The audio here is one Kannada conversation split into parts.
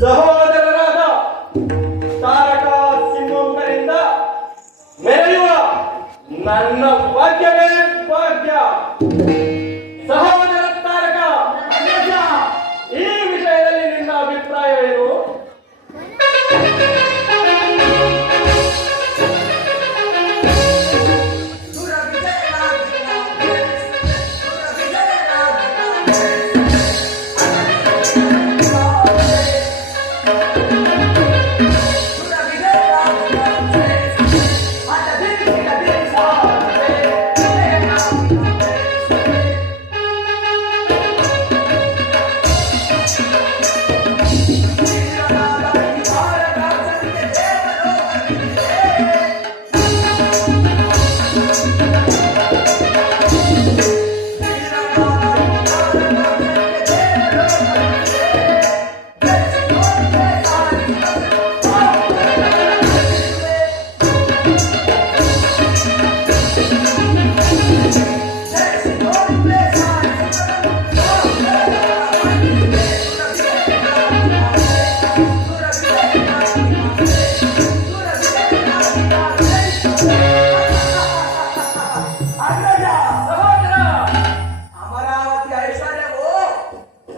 ಸಹೋದರರಾದ ತಾರಕ ಸಿಂಹಕರಿಂದ ಮೆರೆಯುವ ನನ್ನ ಭಾಗ್ಯವೇ ಭಾಗ್ಯ. ಸಹೋದರ ತಾರಕ, ಈ ವಿಷಯದಲ್ಲಿ ನಿನ್ನ ಅಭಿಪ್ರಾಯವೇನು?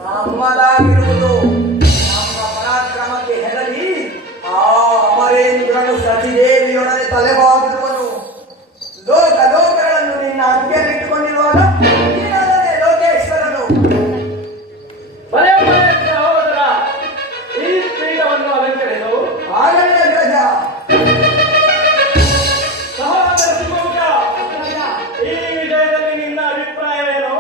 ನಮ್ಮದಾಗಿರುವುದು ನಮ್ಮ ಪರಾಕ್ರಮಕ್ಕೆ ಹೆದರಿ ಆ ಅಮರೇಂದ್ರನು ಸತಿದೇವಿಯೊಡನೆ ತಲೆಬಾಗಿರುವನು. ಲೋಕಗಳನ್ನು ನಿನ್ನ ಅಂಕೆಯಲ್ಲಿಟ್ಟುಕೊಂಡಿರುವಾಗ ನೀನಲ್ಲದೆ ಲೋಕೇಶ್ವರನು. ಬಲೆ ಬಲೆ ಸಹೋದರ, ಈ ಪೀಠವನ್ನು ಅಲಂಕರಿಸು. ಆಗಲೇ ಅಗ್ರಜ. ಸಹೋದರ ಸಿಂಹಮುಖ, ಈ ವಿಷಯದಲ್ಲಿ ನಿನ್ನ ಅಭಿಪ್ರಾಯವೇನು?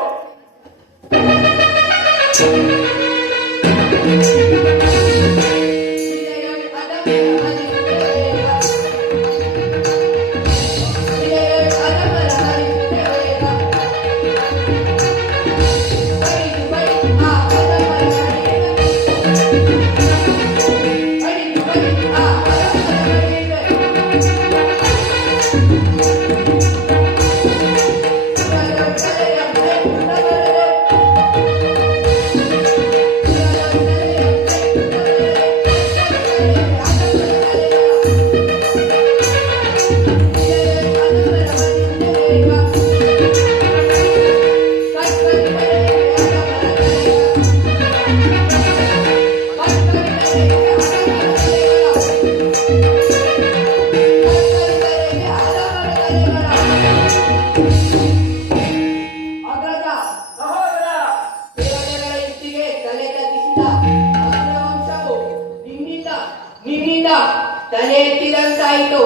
ತಲೆ ಎತ್ತಿದಂತಾಯಿತು.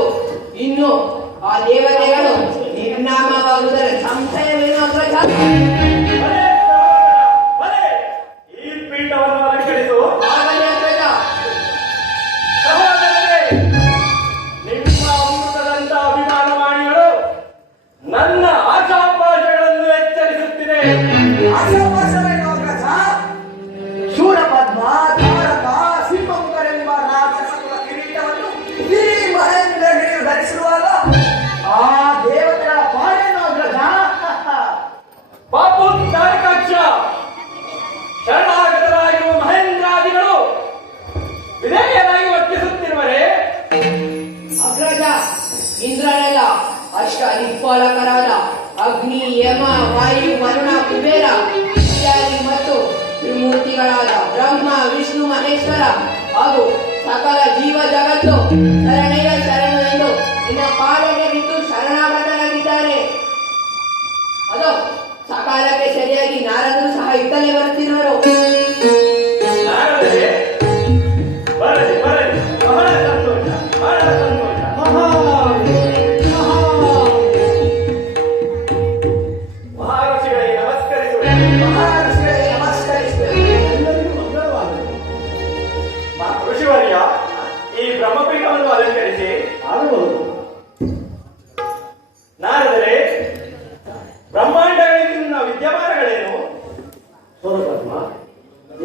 ಇನ್ನು ಆ ದೇವತೆಗಳು ನಿರ್ನಾಮವಾಗುವುದರ ಸಂಶಯವೇನು ಅಗ್ರಜ? ಈ ಪೀಠವನ್ನು ಅಲಂಕರಿಸು. ಆಗಲೇ ಅಗ್ರಜ. ಸಹೋದರರೇ, ನಿಮ್ಮ ಅಮೃತದಂತ ಅಭಿಮಾನವಾಣಿಗಳು ನನ್ನ ಆಶಾಪಾಶಗಳನ್ನು ಎಚ್ಚರಿಸುತ್ತಿದೆ. ಆಶಾಪಾಶವೇನು ಅಗ್ರಜ? ಶೂರಪದ್ಮ, ತಾರಕ, ಸಿಂಹಮುಖರೆಂಬ ರಾಕ್ಷಸಕುಲ ಕಿರೀಟವನ್ನು ಈ ಮಹೇಂದ್ರಗಿರಿಯು ಧರಿಸಿರುವಾಗ ಆ ದೇವತೆಗಳ ಪಾಡೇನು ಅಗ್ರಜ? ಪಾಪು ತಾರಕಾಕ್ಷ, ಶರಣಾಗತರಾಗಿರುವ ಮಹೇಂದ್ರಾದಿಗಳು ವಿಧೇಯರಾಗಿ ವರ್ತಿಸುತ್ತಿರುವರೇ? ಅಗ್ರಜ, ಇಂದ್ರನೆಲ್ಲ ಅಷ್ಟ ದಿಕ್ಪಾಲಕರಾದ ಅಗ್ನಿ, ಯಮ, ವಾಯು, ವರುಣ, ಕುಬೇರ ಇತ್ಯಾದಿ ಮತ್ತು ತ್ರಿಮೂರ್ತಿಗಳಾದ ಬ್ರಹ್ಮ, ವಿಷ್ಣು, ಮಹೇಶ್ವರ ಹಾಗೂ ಸಕಲ ಜೀವ ಜಗತ್ತು ಶರಣೆಯ ಶರಣು ಎಂದು ನಿನ್ನ ಪಾಲನೆ ಬಿಟ್ಟು ಶರಣಾಗತರಾಗಿದ್ದಾರೆ. ಜೊತೆಯಾಗಿ ನಾರದರು ಸಹ ಇತ್ತಲೇ ಬರುತ್ತಿರುವರು. ನಾರದರೆ ಬರಲಿ ಬರಲಿ, ಬಹಳ ಸಂತೋಷ, ಬಹಳ ಸಂತೋಷ. ಮಹರ್ಷಿಗಳಿಗೆ ನಮಸ್ಕರಿಸುವೆ. ಮಹರ್ಷಿಗಳಿಗೆ ನಮಸ್ಕರಿಸುತ್ತೇವೆ. ಋಷಿವರ್ಯ, ಈ ಬ್ರಹ್ಮಪೀಠವನ್ನು ಅಲಂಕರಿಸಿ ಆಗಬಹುದು. ನಾರದರೆ ಬ್ರಹ್ಮಾಂಡಗಳಿಂದ ವಿದ್ಯಮಾನಗಳೇನು? ಸೌರಪದ್ಮ,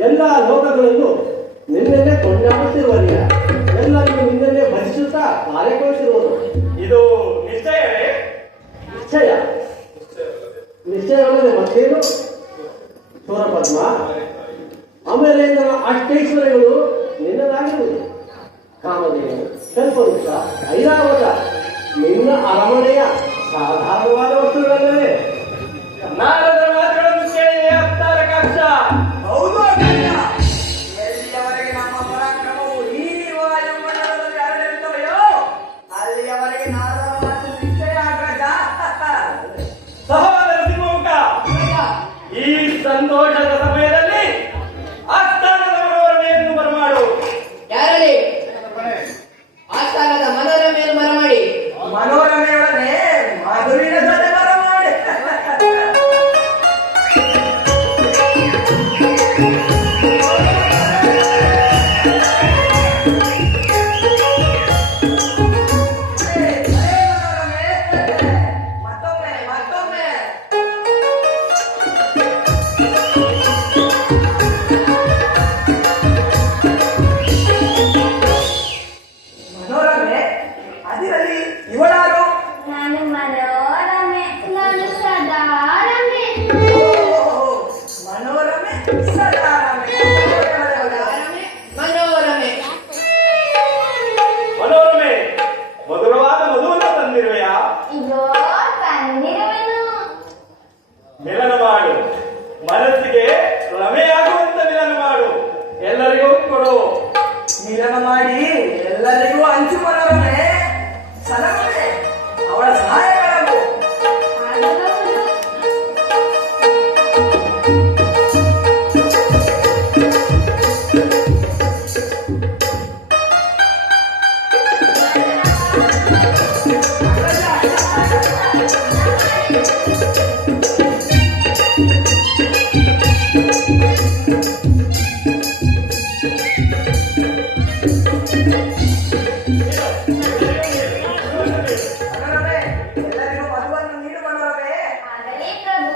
ಎಲ್ಲ ಲೋಕಗಳಲ್ಲೂ ನಿನ್ನೆನ್ನೇ ಕೊಂಡಾಡುತ್ತಿರುವಲ್ಲ, ಎಲ್ಲರಿಗೂ ನಿನ್ನೆನ್ನೇ ಭಜಿಸುತ್ತಾ ಕಾರ್ಯಕ್ರಮಿಸಿರುವುದು. ಇದು ನಿಶ್ಚಯವೇ? ನಿಶ್ಚಯ ನಿಶ್ಚಯವಲ್ಲದೆ ಮತ್ತೇನು ಸೌರಪದ್ಮ? ಅಮರೇಂದ್ರ ಅಷ್ಟೈಶ್ವರ್ಯಗಳು ನಿನ್ನದಾಗಿರುವುದು. ಕಾಮಧೇನು, ಕಲ್ಪವೃಕ್ಷ, ಐರಾವತ ನಿನ್ನ ಅರಮನೆಯ ಸಾಧಾರಣವಾದ ವಸ್ತುಗಳಲ್ಲವೇ? ನಾರದರ ಮಾತುಗಳನ್ನು ಕೇಳಿ ಅವತಾರಕಾಂಕ್ಷ. ಹೌದು ಅಗತ್ಯ. ಎಲ್ಲಿಯವರೆಗೆ ನಮ್ಮ ಪರಾಕ್ರಮವು ಈ ವಾಯುಮಂಡಲದಲ್ಲಿ ಹರಡಿರುತ್ತವೆಯೋ ಅಲ್ಲಿಯವರೆಗೆ ನಾರದರ ಮಾತು ನಿಶ್ಚಯ ಅಗ್ರಜ. ಸಹೋದರ ಸಿಂಹಮುಖ, ಈ ಸಂತೋಷದ ಸಮಯದಲ್ಲಿ ಆಸ್ಥಾನದ ಮನೋರಮೆಯನ್ನು ಬರಮಾಡು. ಯಾರಲ್ಲಿ ಆಸ್ಥಾನದ ಮನೋರಮೆಯನ್ನು ಬರಮಾಡಿ. ಮನೋರಮೆಯೊಡನೆ ಮಧುವಿನ ಜೊತೆ ಬರಮಾಡಿ. ಮತ್ತೊಮ್ಮೆ ಮತ್ತೊಮ್ಮೆ ಮನೋರಮೆ ಅದಿರಲಿ, ಇವಳಾರು? ನಾನು ಮನೋರಮೆ, ನಾನು ಸದಾರಮೆ. ಮನೋರಮೆ ಸದಾರಮೆ. ಮನೋರಮೆ ಮನೋರಮೆ ಮನೋರಮೆ, ಮಧುರವಾದ ಮಧುವನ್ನು ತಂದಿರುವೆಯಾ? ಇದೋ ತಂದಿರುವೆನು. ಮಿಲನ ಮಾಡು, ಮನಸ್ಸಿಗೆ ರಮೆಯಾಗುವಂತ ಮಿಲನ ಮಾಡು, ಎಲ್ಲರಿಗೂ ಕೊಡು. ಮಿಲನ ಮಾಡಿ ಎಲ್ಲರಿಗೂ ಹಂಚು ಮನೋರಮೆ. ಸಲಹೆ ಅವಳ ಸಹಾಯಗಳನ್ನು ಆಗಬಹುದು. ಮನೋರಮೆ, ಎಲ್ಲರಿಗೂ ಮಧುವನ್ನು ನೀಡು ಮನೋರಮೆ. ಆಗಲಿ ಪ್ರಭು.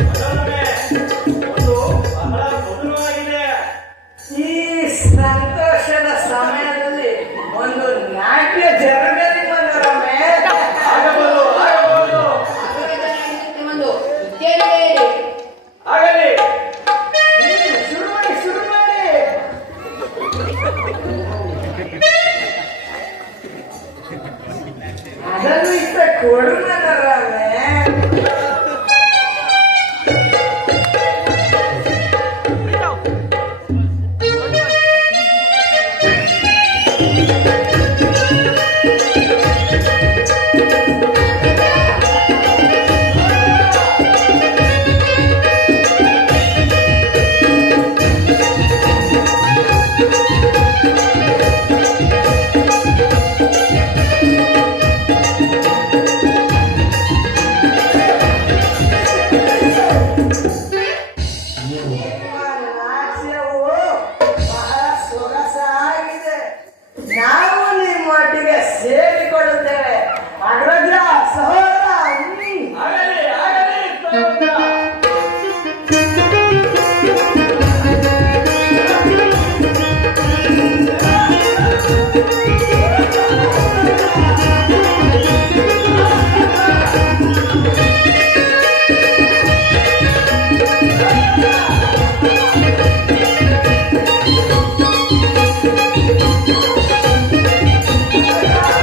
ಮನೋರಮೆ, ಒಂದು ಬಹಳ ಮಧುರವಾಗಿದೆ. ಈ ಸಂತೋಷದ ಸಮಯದಲ್ಲಿ ಒಂದು ನಾಟ್ಯ ಜರುಗಲಿ ಮನೋರಮೆ. ಆಗಬಹುದು, ಆಗಬಹುದು, ಒಂದು ನೃತ್ಯನೇ ಹೇಳಿ. ಆಗಲಿ. ನೀವು ಶುರು ಮಾಡಿ ಶುರು ಮಾಡಿ. ಅದನ್ನು ಇಷ್ಟ ಕೊಡು ಮನೋರಮೆ. ನಾಟ್ಯವು ಬಹಳ ಸೊಗಸಾಗಿದೆ. ನಾವು ನಿಮ್ಮೊಟ್ಟಿಗೆ ಸೇರಿಕೊಳ್ಳುತ್ತೇವೆ ಅಗ್ರಜ, ಸಹೋದರ. ಆಗಲಿ, ಆಗಲಿ ಸಹೋದರ.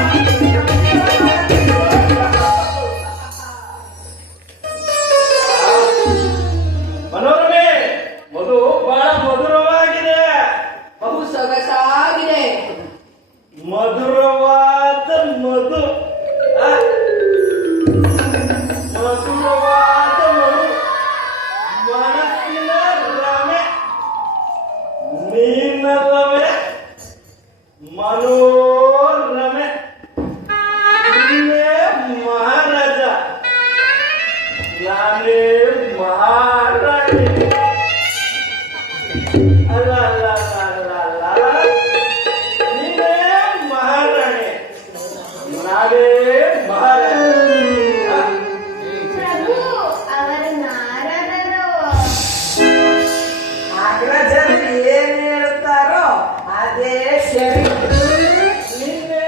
ಆ ಮಧುರವಾದ ಮಧು ಆ? ಮಧುರವಾದ ಮಧು ಮನಸ್ಸಿನ ರಮೆ ನೀನಲ್ಲವೇ ಮನೋರಮೆ ನೀನೇ ಮಹಾರಾಜ ನಾನೇ ಮಹಾರಾಣಿ ಅಲ್ಲ ಅಲ್ಲ ಅಲ್ಲ ಅಲ್ಲ ಅಲ್ಲ ನೀನೇ ಮಹಾರಾಣಿ ನಾನೇ ಮಹಾರಾಣಿ ಪ್ರಭು ಅವರು ನಾರದರು. ಅಗ್ರಜರು ಏನ್ ಹೇಳ್ತಾರೋ ಅದೇ ಸರಿ. ನಿನ್ನೆ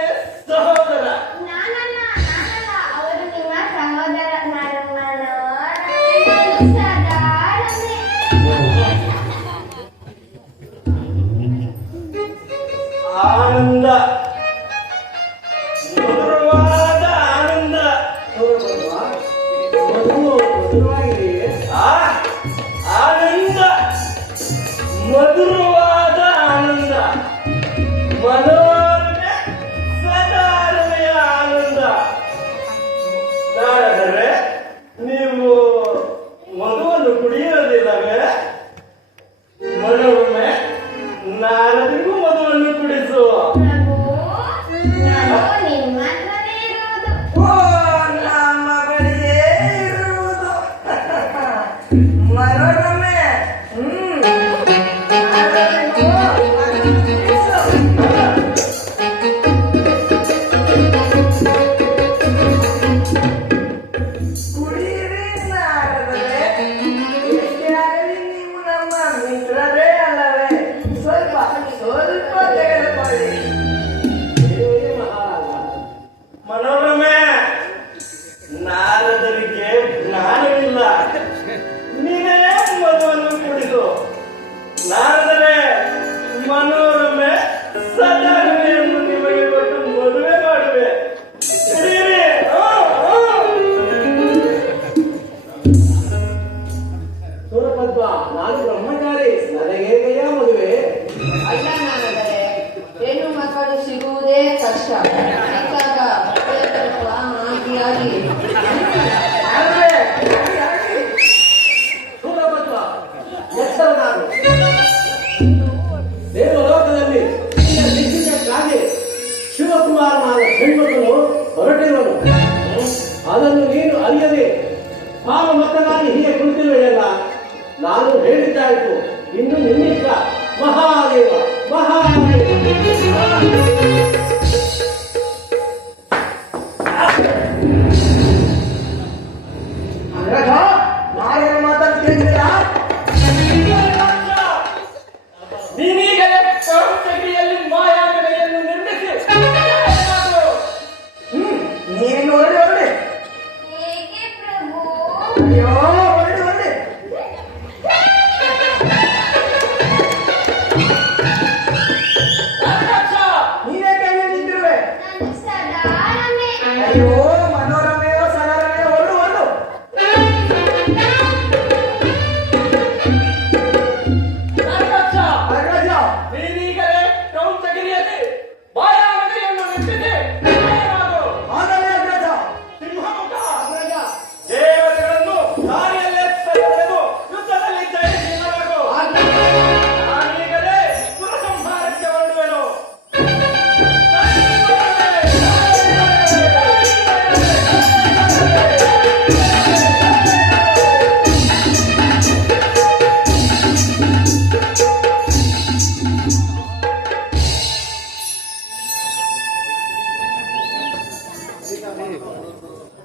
ಸಹೋದರ ನಾನಲ್ಲ ಅವರು ನಿಮ್ಮ ಸಹೋದರ. ನಾನು ಮನೋರಮೆ, ನಾನು ಸದಾರಮೆ. ಆನಂದ ಮಧುರವಾದ ಆನಂದ ಸೂರಪದ್ಮ, ಮಧುರವಾಗಿದೆಯೇ? ಆ ಆನಂದ ಮಧುರವಾದ ಆನಂದ ಮನೋರಮೆ ಸದಾರಮೆಯ ಆನಂದ ನಾರದರೆ ನೀವು ಮಧುವನ್ನು ಕುಡಿಯೋದಿಲ್ಲವೇ ಮನೋರಮೆ ನಾರದಿಗೂ ಮಧುವನ್ನು ಕುಡಿಸು ಪ್ರಭು ನಾನು ನಿಮ್ಮ ಹತ್ರನೇ ಇರುವುದು. ಓ ನಮ್ಮ ಬಳಿಯೇ ಇರುವುದು ಮನೋರಮೆ. ಕುಡಿಯಿರಿ ನಾರದರೆ. ಎಷ್ಟೇ ಆಗಲಿ ನೀವು ನಮ್ಮ ಮಿತ್ರರೇ ಅಲ್ಲವೇ? ಸ್ವಲ್ಪ ಸ್ವಲ್ಪ ತೆಗೆದುಕೊಳ್ಳಿ. ದೇವರೇ ಮಹಾರಾಜ. ಮನೋರಮೆ ನಾರದರಿಗೆ ಜ್ಞಾನವಿಲ್ಲ ನೀನೇ ಮಧುವನ್ನು ಕುಡಿದು ನಾರದರೆ ಮನೋರಮೆ ಸದಾರಮೆಯನ್ನು ನಿಮಗೆ ಕೊಟ್ಟು ಮದುವೆ ಮಾಡುವೆ ಕುಡಿಯಿರಿ. ಸೂರಪದ್ಮ, ನಾನು ಬ್ರಹ್ಮಚಾರಿ, ನನಗೇನೆಯ ಮದುವೆ? ಅಲ್ಲ ನಾನದರೆ ಹೆಣ್ಣು ಮಕ್ಕಳು ಸಿಗುವುದೇ ಕಷ್ಟ. ಅಂತಾಗ ಆಗಿ ಆಗ್ಲೇ, ಆಗ್ಲಿ. ಸೂರಪದ್ಮ, ಎಚ್ಚರ ನಾನು. ದೇವಲೋಕದಲ್ಲಿ ನಿನ್ನ ದಿಕ್ಕಿನಕ್ಕಾಗಿ ಶಿವಕುಮಾರನಾದ ಹೆಣ್ಮಕ್ಕಳು ಹೊರಟಿರುವನು. ಅದನ್ನು ನೀನು ಅರಿಯದೆ ಭಾವಮತ್ತನಾಗಿ ಹೀಗೆ ಕುಳಿತಿರುವೆಯಲ್ಲ. ನಾನು ಹೇಳಿದ್ದಾಯಿತು, ಇನ್ನು ನಿನ್ನಿಷ್ಟ. ಮಹಾದೇವ ಮಹಾದೇವ. ಅಗ್ರಜ, ನಾಯನ ಮಾತನ್ನು ಕೇಳಿದ್ದೀರಾ? ನೀನೀಗಲೇ ಕೌಂಟಗಿರಿಯಲ್ಲಿ ಮಾಯಾನಗರಿಯನ್ನು ನಿರ್ಮಿಸಿ ನೀನು ಒಳ್ಳೆ ಒಳ್ಳೆ. ಏಕೆ ಪ್ರಭು? ಅಯ್ಯೋ ಒಳ್ಳೆ ಒಳ್ಳೆ. ನೀನೇ ಕೈ ನಿಂತಿರುವೆ. ನಾನು ಸದಾರಮೆ. ಅಯ್ಯೋ ಮನೋರಮೆಯೋ ಸದಾರಮೆಯೋ ಒಳ್ಳು ಒಳ್ಳು. ಅಗ್ರಜ, ನೀನೀಗಲೇ ಕೌಂಟಗಿರಿಯಲ್ಲಿ ಮಾಯಾನಗರಿಯನ್ನು ನಿರ್ಮಿಸಿ ಆಗಲೇ ಅಗ್ರಜ. ಸಿಂಹಮುಖ ಅಗ್ರಜ, ದೇವತೆಗಳನ್ನು ದಾರಿಯಲ್ಲೇ ಸೆಳೆದು ಯುದ್ಧದಲ್ಲಿ ಜಯಿಸಿದವರು ನಾನೀಗಲೇ ಸುರಸಂಹಾರಕ್ಕೆ ಹೊರಡುವೆನು.